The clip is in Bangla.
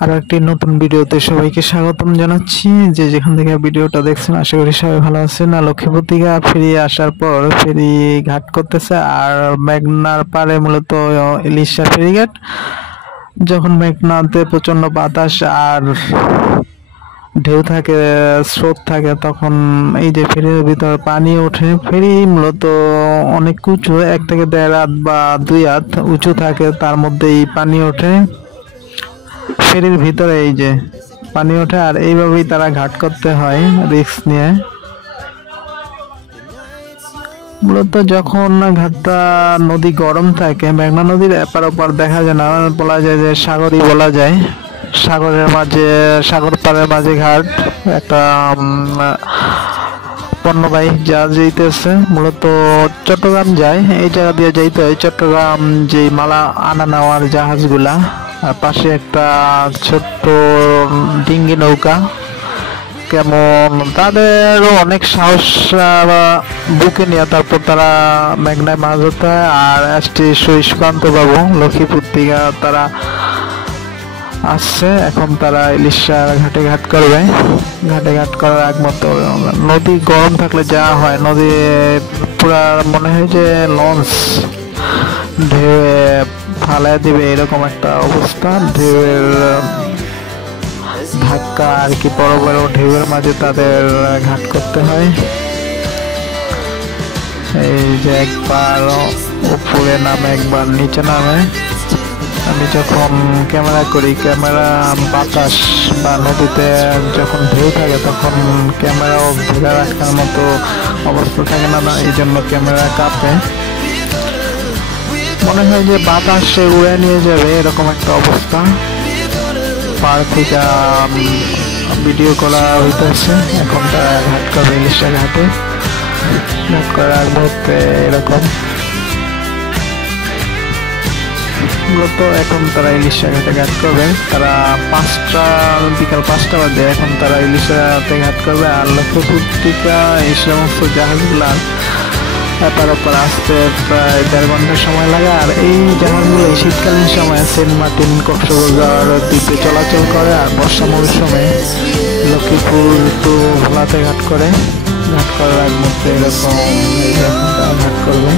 আরো একটি নতুন ভিডিওতে সবাইকে স্বাগতম জানাচ্ছি। যে যেখান থেকে ভিডিওটা দেখছেন আশা করি সবাই ভালো আছেন। লক্ষ্মীপুর থেকে ফিরে আসার পর ফেরি ঘাট করতেছে, আর মেঘনার পাড়ে মূলত ইলিশা ফেরিঘাট। যখন মেঘনাতে প্রচন্ড বাতাস আর ঢেউ থাকে, স্রোত থাকে, তখন এই যে ফেরির ভিতরে পানি ওঠে। ফেরি মূলত অনেক উঁচু, 1 থেকে 1.5 হাত বা 2 হাত উঁচু থাকে, তার মধ্যেই পানি ওঠে ফেরির ভিতরে। এই যে পানি ওঠে, আর এইভাবেই তারা ঘাট করতে হয় রিস্ক নিয়ে। মূলত যখন ঘাটটা নদী গরম থাকে, মেঘনা নদীর এপার ওপার দেখা যায় না, বলা যায় যে সাগরই বলা যায়। সাগরের মাঝে, সাগর পাড়ের মাঝে ঘাট একটা পণ্যবাহী জাহাজ যাইতেছে, মূলত চট্টগ্রাম যায়। এই জায়গা দিয়ে যাইতে হয় চট্টগ্রাম, যে মালা আনা নেওয়ার জাহাজগুলা। আর পাশে একটা ছোট্ট ডিঙ্গি নৌকা। কেমন তাদেরও অনেক সাহস বুকে নিয়ে তারপর তারা মেঘনায় মাছ ধরতে হয়। আর এসটি সুকান্ত বাবু লক্ষ্মীপুর থেকে তারা আসছে, এখন তারা ইলিশার ঘাটে ঘাট করবে। ঘাটে ঘাট করার আগ মতো নদী গরম থাকলে যা হয়, নদী পুরা মনে হয় যে লঞ্চ ঢেউয়ে ফালায় দিবে, এরকম একটা অবস্থা। ঢেউয়ের ধাক্কা আর কি, বড় বড় ঢেউয়ের মাঝে তাদের ঘাট করতে হয়। এই যে একবার উপরে নামে, একবার নিচে নামে। আমি যখন ক্যামেরা করি, ক্যামেরা বাতাস বা নদীতে যখন ঢেউ থাকে তখন ক্যামেরাও ধরে রাখার মতো অবস্থা থাকে না, এই জন্য ক্যামেরা কাঁপে। মনে হয় যে বাতাসে উড়ে নিয়ে যাবে, এরকম একটা অবস্থা। পার থেকে ভিডিও করা হইতেছে। এখন তারা ঘাট করবে ইলিশা ঘাটে। ঘাট করার মুহূর্তে এরকম মূলত এখন তারা ইলিশা ঘাটে ঘাট করবে। তারা বিকাল 5টা বাজে, এখন তারা ইলিশাতে ঘাট করবে। আর লক্ষ্মীপুর থেকে এই সমস্ত জাহাজগুলার এপার ওপার আসতে প্রায় 1.5 ঘন্টা সময় লাগে। আর এই জাহাজগুলো শীতকালীন সময় সেন্ট মার্টিন, কক্সবাজার দ্বীপে চলাচল করে, আর বর্ষা মৌসুমে লক্ষ্মীপুর টু ভোলাতে ঘাট করে। ঘাট করার আগ মুহূর্তে এরকম ঘাট করবে।